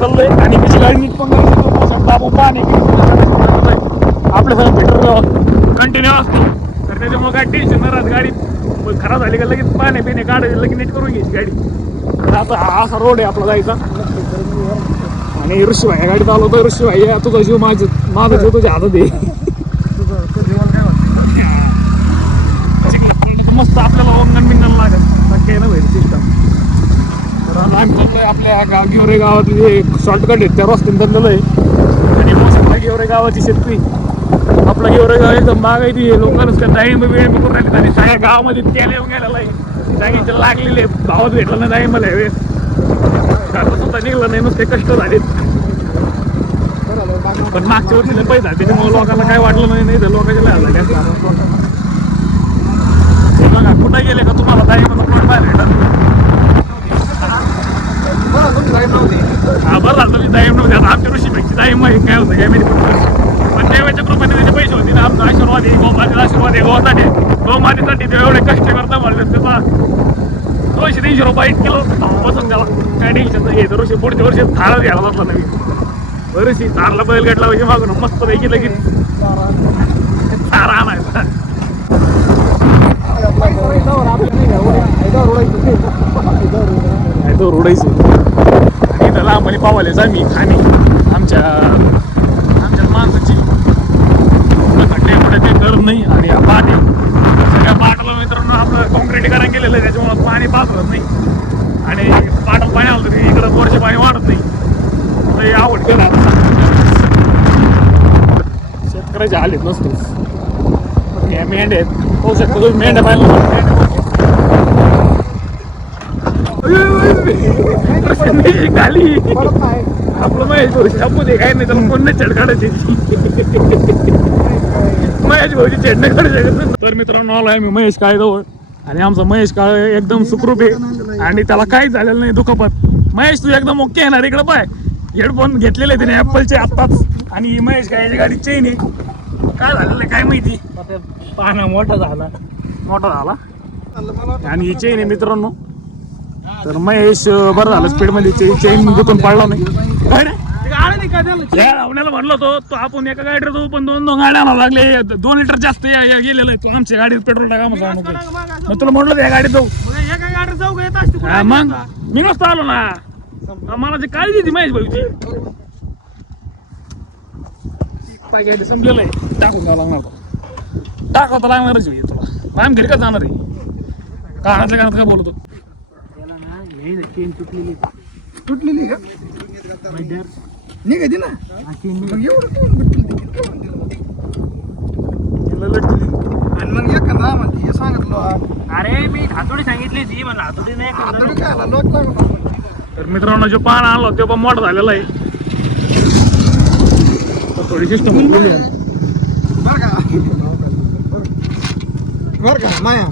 चाललोय आणि त्याची गाडी नीट पण करायची शकता आपण पाणी आपल्या सगळं पेट्रोल कंटिन्यू असतो तर त्याच्यामुळे काय टेन्शन न राहत गाडी खराब झाली का लगेच पाणी पिणे काढायचं लगेच नीट करून घ्यायची गाडी तर आता हा असा रोड आहे आपला जायचा आणि ऋषीभाई गाडीत आलो तर ऋषीभाई तुझा जीव माझा जीव तुझ्या हातात आहे मस्त आपल्याला वंगण बिंगण लागत नक्की ना भाई सिस्टम तर आम्ही चाललोय आपल्या गेवरे गावात जे शॉर्टकट आहेत त्या रस्त्याने चाललेलो आहे आणि मोसमला गेवरे गावाची शेतकरी आपला गेवरे गाव एकदम बागायती लोकांच डाळिंब बिळिंब करून राहिले आणि सगळ्या गावामध्ये तेल येऊन गेलेला आहे सांगितलं लागलेले भावात भेटला नाही डाळिंब मला वेळेस घरला सुद्धा निघलं नाही नुसते कष्ट झालेत पण मागच्या वर्षी पैसे झाले त्याच्यामुळे लोकांना काय वाटलं नाही तर लोकांच्या लागला काय बघा कुठे गेले का तुम्हाला डाळिंबाचा प्लॉट पाहायला हा बरं झालं तुम्ही डाळिंब नव्हते आता आमच्या ऋषीपेक्षा डाळिंब काय होतं काय माहिती पण देवाच्या कृपेने त्याचे पैसे होते ना आमचा आशीर्वाद आहे गोमातेचा आशीर्वाद आहे गोमातेसाठी ते एवढे कष्ट करता म्हणलं त्याचा 200-300 रुपये 1 किलो बसून गेला काय टेन्शन नाही तर ऋषी पुढच्या वर्षी थारच घ्यायला बसला नवीन बरीचशी थारला बैल घेतला पाहिजे मागून मस्त पैकी लगेच थार आणायचा रोडायचं आणि त्याला आम्हाला पावाले जा मी खाणी आमच्या माणसाची खड्डे पुढे काही करत नाही आणि पाणी सगळ्या पाटाला मित्रांनो आपलं कॉन्क्रीटीकरण केलेलं आहे त्याच्यामुळे पाणी पाचवत नाही आणि पाटाला पाणी आलं तरी इकडं बोरचे पाणी वाढत नाही आवड केलं शेतकऱ्याचे आलेत नसतो या मेंढ्या आहेत पाहू शकतो तुम्ही मेंढ्या पाहिलं खाली आपलं महेश भाऊ छापू दे काय नाही त्याला कोण नाही चढ काढायची महेश भाऊची चढ नाही काढू शकत तर मित्रांनो आलो आहे मी महेश काळेजवळ आणि आमचा महेश काळे एकदम सुखरूप आहे आणि त्याला काहीच झालेलं नाही दुखापत महेश तू एकदम ओके येणार इकडं पाय हेडफोन घेतलेले त्याने ऍपलचे आत्ताच आणि महेश काळेची गाडी चेन आहे काय झालेलं काय माहिती पाना मोठा झाला आणि ही चेन आहे मित्रांनो तर महेश बरं झालं स्पीड मध्ये चेन गुतून पाडला नाही लावण्याला म्हणलो तो आपण एका गाडीवर जाऊ पण 2 गाड्या आणावं लागले 2 लिटर जास्त गेलेलं आहे तू आमच्या गाडीत पेट्रोल टाका मग तुला म्हटलं या गाडीत जाऊ मग मी नसतो आलो ना मला जी काळजी होती महेश भाऊची काय संपलेलं आहे टाकून द्यावं लागणार टाकवता लागणारच तुला आम्ही घरी का जाणार आहे कानातल्या कानात काय बोलतो तुटलेली का निघायची ना आणि मग एक ना म्हणते हे सांगितलं अरे मी हातोडी सांगितली ती मला हातोडी नाही हातोडी काय आला लोक लागला तर मित्रांनो जो पान आणला तो पण मोठा झालेला आहे थोडी सिस्टम बरं का माया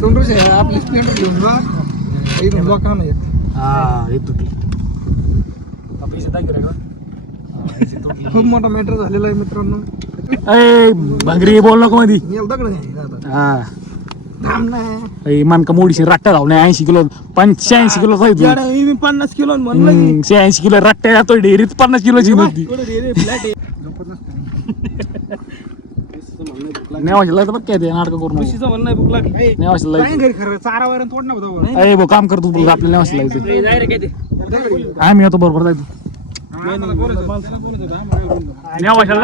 तुमची आपली स्प्लेंडर घेऊन जा इथून लोकांना येत खूप मोठा मॅटर झालेला आहे मित्रांनो भांगरी बोल नको मध्ये थांब ना मान का मोडीशी रट्टा धावणे 80 किलो 85 किलो 50 किलो म्हणलं 80 किलो रट्ट्या जातो डेअरीत 50 किलोची नव्हती नेवाशीला बघ काय ते नाटक करून नेवाशीला काम करतो आपल्याला नेवाशीला जायचं आम्ही येतो बरोबर जायचो नेवाशीला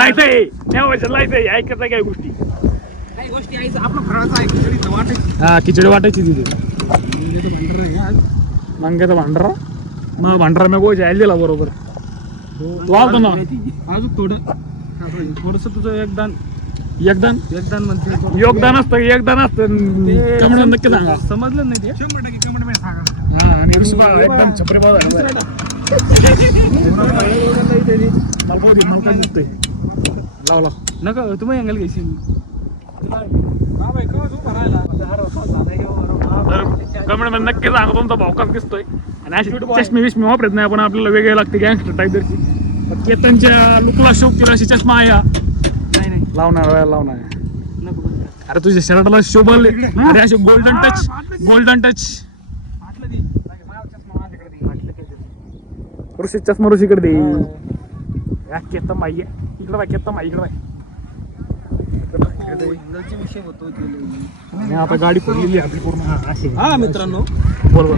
जायचंय ऐकत काय गोष्टी हा खिचडी वाटायची तिथे मंग्याचा भांडारा मग भांडारा मी गोष्ट आयला दिला बरोबर तू आलतो ना अजून थोडस तुझं योगदान असतं कमेंट नक्की सांगा समजलं नाही ते 100% कमेंट सांगा हा आणि एकदम छपरे लाव नका तुम्ही अँगल घ्यायची कमेंट मध्ये नक्की सांगा तुमचा भाव कसा दिसतोय आणि अशी चष्मी विष्मी वापरत नाही आपण आपल्याला वेगळे लागते गँगस्टर टाईपची केतनच्या लुकला शोभ केला अशी चष्मा आहे लावणार अरे तुझ्या शर्टाला शोभल अरे असे गोल्डन टच ऋषीच्या स्मृषीकडे दे या केतम माई इकडे बाय केतम माई इकडे बाय विषय होतो आणि आता गाडी पडलेली आपली पूर्ण हा मित्रांनो बरोबर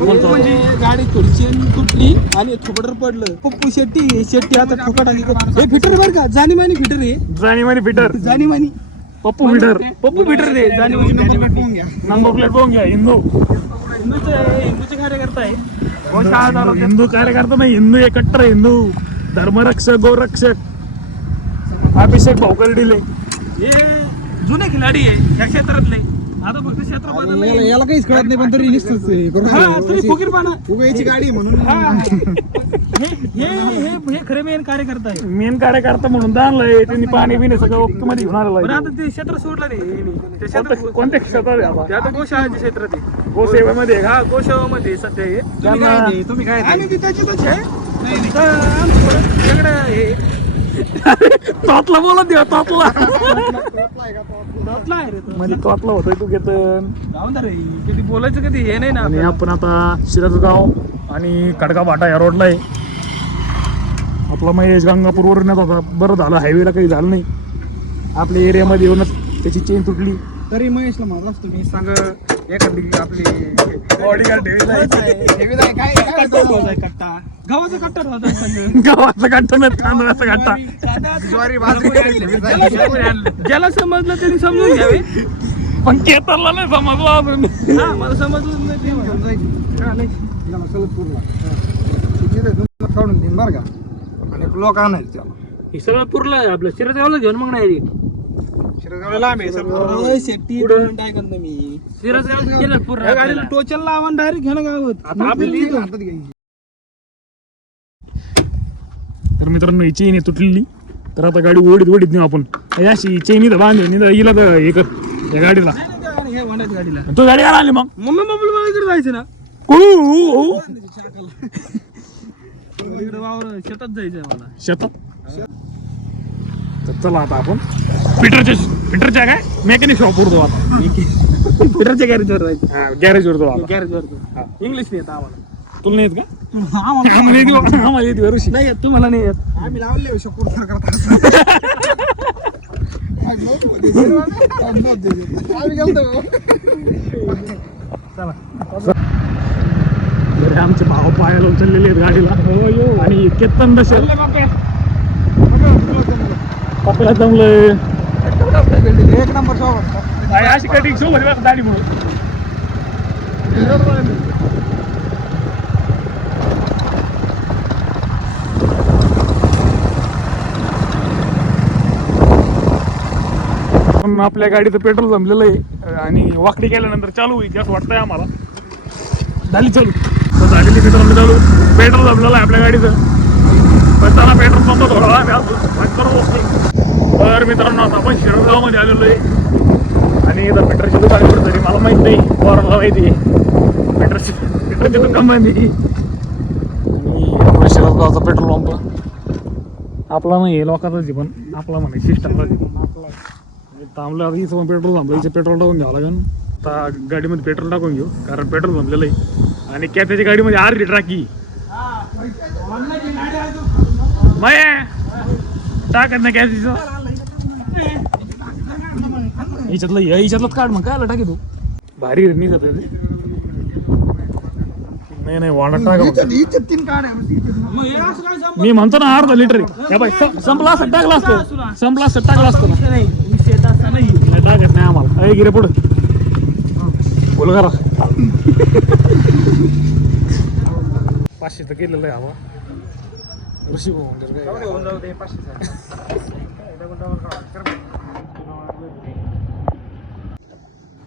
म्हणजे गाडी थोडी चेन तुटली आणि थोपडर पडलं पप्पू शेट्टी आता ठोका टाकी हे फिटर बर का जाणी मानी फिटर आहे जाणीमानी फिटर जाणी मानी पप्पू फिटर पप्पू फिटर रे जाणी मानी नंबर प्लेट पाहून घ्या हिंदूचे कार्यकर्ता आहे हिंदू कार्यकर्ता नाही हिंदू एक कट्टर हिंदू धर्मरक्षक गोरक्षक अभिषेक भाऊकर्डीले हे जुने खिलाडी आहे या क्षेत्रातले आता फक्त क्षेत्र बदललं याला काहीच कळत नाही पण तरी निसतच तरी फुकीरपणा फुगायची गाडी म्हणून हे खरे मेन कार्यकर्ता आहे मेन कार्यकर्ता म्हणून आणलंय त्यांनी पाणी बिणे सगळं ओके मध्ये घेऊन आलेलं पण आहे आता ते क्षेत्र सोडलं नाही ते क्षेत्र कोणत्या क्षेत्रात आहे आता? ते आता गोशाळाच्या क्षेत्रात आहे गोसेवेमध्ये आहे का? हा गोशाळामध्ये सध्या हे त्यांना- तुम्ही काय आम्ही बी त्याच्यातच आहे फक्त आमचं थोडं वेगळं हे तोतला बोला देवा तोतला दातला आहे रे तो. म्हणजे तोतला होतोय तू घेतन जाऊन दे रे कधी बोलायचं कधी हे नाही ना आणि आपल्याला. आपण आता शिरसगाव आणि खडका फाटा या रोडला आहे आपला महेश गंगापूर वरून येत होता बरं झालं हायवेला काही झालं नाही आपल्या एरियामध्ये येऊनच त्याची चेन तुटली तरी महेशला मारला असतो मी सांग एखादी आपली बॉडीगार्ड कट्टा गव्हाचा कट्टा होता संग गावाचा काढता नाही तांदळाचा काढता ज्याला समजलं त्यांनी समजून घ्यावे पण केतरला नाही समजलं अजून हा मला समजलं नाही ते काढून देईन बरं का आणि लोक आणायचे त्याला हे सगळं पुरलं आहे आपलं शिरसगावला घेऊन मग नाही शिरगावला आम्ही शेट्टी काय करतो मी शिरसगाव गाडीला टोचन लावा डायरेक्ट घेणं गावात आता आपली हातात घ्यायची तर मित्रांनो ही चेन आहे तुटलेली तर आता गाडी ओढीत ओढीत नेऊ आपण अशी चेन इथं बांध हिला तर हे कर या गाडीला गाडीला तू गाडी आली मग मम्मी मला इकडे जायचं ना इकडे वावर शेतात जायचंय मला शेतात तर चला आता आपण पीटरच्या काय मेकॅनिक शॉप उरतो आता फिटरच्या गॅरेजवर जायचं गॅरेज उरतो आता गॅरेजवर इंग्लिश नाही येत आम्हाला तुला नाही येत का आम्हाला येते बा, आम्हाला येते ऋषी नाही येत तुम्हाला नाही येत आम्ही लावले शकूर करता आम्ही गेलतो बरे आमचे भाव पायाला उचललेले आहेत गाडीला आणि केतन बसेल पकडा जमलंय एक नंबर शॉप अशी कटिंग शो मध्ये गाडी म्हणून आपल्या गाडीचं पेट्रोल जमलेलं आहे आणि वाकडी केल्यानंतर चालू होईल असं वाटतंय आम्हाला झाली चालू तर झालेली मित्रांनो चालू पेट्रोल जमलेलं आहे आपल्या गाडीचं पण त्याला पेट्रोल पंप थोडा तर मित्रांनो आता आपण शिरसगावमध्ये आलेलो आहे आणि इथं पेट्रोलची दुकान कुठं तरी मला माहित नाही पोराला माहिती आहे पेट्रोलची दुकान माहिती आणि आपला शिरसगावचा पेट्रोल पंप आपला नाही लोकांचा जीवन आपला म्हणे सिस्टमचा थांबलं आता इथं पण पेट्रोल थांबलं इथे पेट्रोल टाकून घ्यावं लागेल आता गाडीमध्ये पेट्रोल टाकून घेऊ कारण पेट्रोल संपलेलं आहे आणि कॅफेच्या गाडीमध्ये अर्धी टाकी माय टाकत नाही कॅफेचं याच्यातलंच काढ मग काय टाकी तू भारी निघत नाही वाढत टाका तीन काढ मी म्हणतो ना अर्धा लिटर संपला असं टाकला असतं संपला असं टाकला असतं ना नाही टाकत नाही आम्हाला अरे गिरे पुढं बोल करा 500 तर केलेलं आहे हवा ऋषी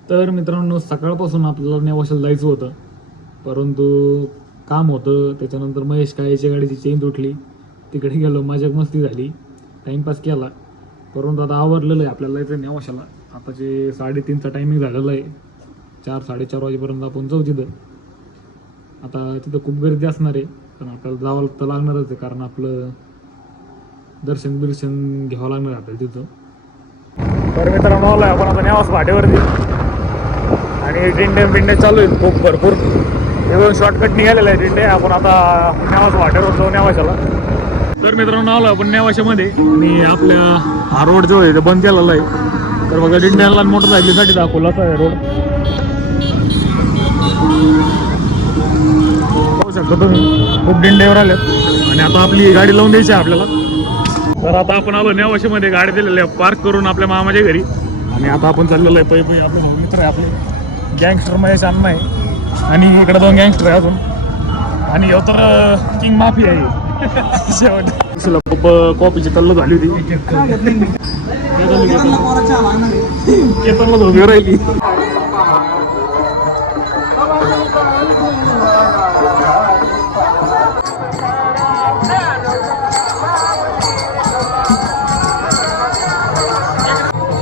तर मित्रांनो सकाळपासून आपल्याला नेवाशाला जायचं होतं परंतु काम होतं त्याच्यानंतर महेश काळेच्या गाडीची चेन तुटली तिकडे गेलो मजाक मस्ती झाली टाईमपास केला परंतु आता आवरलेलं आहे आपल्याला इथे नेवाशाला आताचे 3:30चा टायमिंग झालेला आहे 4-4:30 वाजेपर्यंत आपण जाऊ तिथं आता तिथं खूप गर्दी असणार आहे पण आपल्याला जावं तर लागणारच आहे कारण आपलं दर्शन घ्यावं लागणार आहे आपल्याला तिथं तर मित्रांनो आपण आता नेवास भाट्यावरती आणि टिंड्या चालू आहेत खूप भरपूर हे शॉर्टकट निघालेलं आहे दिंडे. आपण आता नेवास वाटेवर जाऊ नेवाशाला. तर मित्रांनो आलो आपण नेवाशामध्ये आणि आपल्या हा रोड जो आहे ते बंद केलेला आहे. तर बघा दिंड्याला मोटरसायकलीसाठी दाखवला असा आहे रोड. पाहू शकता तुम्ही खूप दिंड्यावर आल्यात आणि आता आपली गाडी लावून द्यायची आहे आपल्याला. तर आता आपण आलो नेवाशामध्ये गाडी दिलेली आहे पार्क करून आपल्या मामाच्या घरी आणि आता आपण चाललेलो आहे पै आपले मित्र आहे आपले गँगस्टर महेश अण्णा आहे आणि इकडे 2 गँगस्टर आहे अजून आणि ह्यो तर किंग माफी आहे शेवट. खूप कॉफीची तल्ल झाली होती. केतनला झोपी राहिली.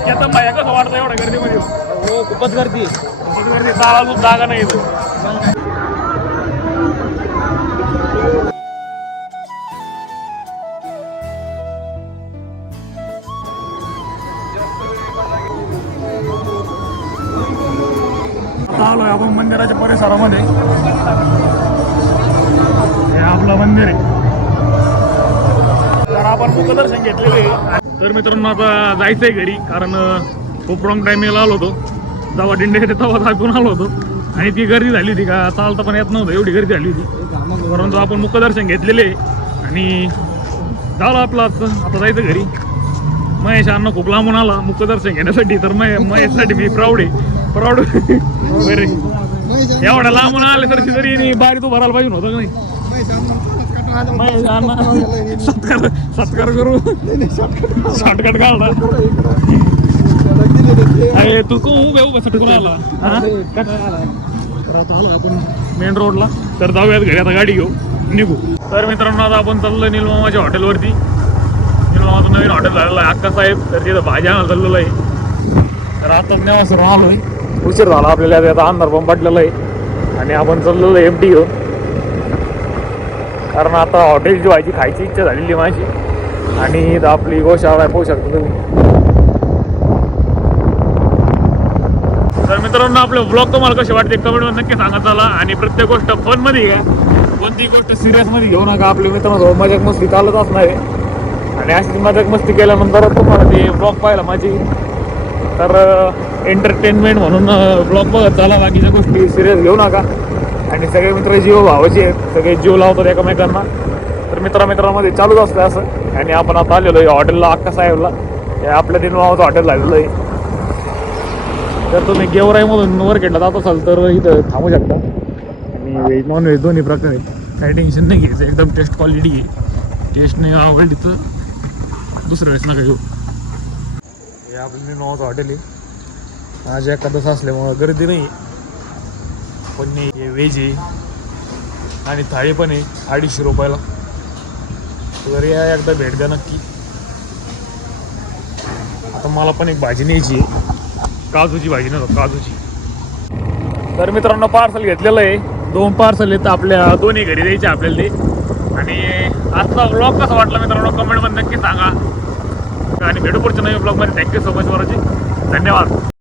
केतन भाई कसं वाटतं एवढ्या गर्दीमध्ये? हो खूपच गर्दी खूपच गर्दी. चालायला जागा नाही इथं. आता आलोय आपण मंदिराच्या परिसरामध्ये. हे आपलं मंदिर आहे. तर आपण मुखदर्शन घेतलेले आहे. तर मित्रांनो आता जायचंय घरी कारण खूप रॉंग टायमिंगला आलो होतो. जेव्हा दिंडे येते तेव्हा दाखवून आलो होतो आणि ती गर्दी झाली होती का चालता पण येत नव्हतं एवढी गर्दी झाली होती. परंतु आपण मुखदर्शन घेतलेले आणि झालं आपलं आता जायचं घरी. महेश अण्णा खूप लांबून आला मुखदर्शन घेण्यासाठी. तर महेशसाठी मी प्राऊड बरे एवढा लांबून आले तर तरी बारी तो भरायला पाहिजे होतं का नाही. महेश अण्णा सत्कार करू शॉर्टकट काढला. अरे तू उभे सटकून आला. आता आलो आपण मेन रोडला. तर जाऊयात घरी आता गाडी घेऊ निघू. तर मित्रांनो आता आपण चाललोय निलमामाच्या हॉटेलवरती. निलमामाचं नवीन हॉटेल झालेलं आहे अक्का साहेब. तर तिथं भाजी आणायला चाललेलं आहे. तर आता नेवासरून आलोय. उशीर झाला आपल्याला आता अंधार पण पडलेला आहे आणि आपण चाललेलो आहे MT घेऊन. कारण आता हॉटेलची भाजी खायची इच्छा झालेली माझी आणि इथं आपली गोशाळा आहे पाहू शकता तुम्ही. तर मित्रांनो आपले ब्लॉग तुम्हाला कसे वाटते कमेंटमध्ये नक्की सांगा चला. आणि प्रत्येक गोष्ट फनमध्ये घ्या. कोणती गोष्ट सिरियसमध्ये घेऊ नका. आपल्या मित्रांनो मजाक मस्ती चालत असणार आहे आणि अशी मजाक मस्ती केल्यानंतर तुम्हाला ते ब्लॉग पाहिला माझी तर एंटरटेनमेंट म्हणून ब्लॉग बघत चला. बाकीच्या गोष्टी सिरियस घेऊ नका. आणि सगळे मित्र जीव भावाचे आहेत. सगळे जीव लावतात एकमेकांना. तर मित्रांमध्ये चालूच असतं असं. आणि आपण आता आलेलो आहे हॉटेलला अक्का साहेबला. हे आपल्या निलमामाचं हॉटेल झालेलं आहे. जर तुम्ही गेवराईमधून वर घेतला जात असाल तर इथं थांबू शकता. आणि व्हेज नॉनव्हेज दोन्ही प्रकार आहेत. काही टेन्शन नाही घ्यायचं. एकदम टेस्ट क्वालिटी आहे. टेस्ट नाही आवडली तर दुसऱ्या वेळेस नका घेऊ. हे आपलं निलमामाचं हॉटेल आहे. आज एकादश असल्यामुळं गर्दी नाही. पण हे व्हेज आहे आणि थाळी पण आहे 250 रुपयाला. तर या एकदा भेट द्या नक्की. आता मला पण एक भाजी न्यायची आहे. काजूची भाजी नव्हतं काजूची. तर मित्रांनो पार्सल घेतलेलं आहे. 2 पार्सल आहेत आपल्या दोन्ही घरी द्यायचे आपल्याला ते. आणि आजचा ब्लॉग कसा वाटला मित्रांनो कमेंटमध्ये नक्की सांगा. आणि भेटू पुढच्या नवीन ब्लॉगमध्ये. थँक्यू सो मच वरची. धन्यवाद.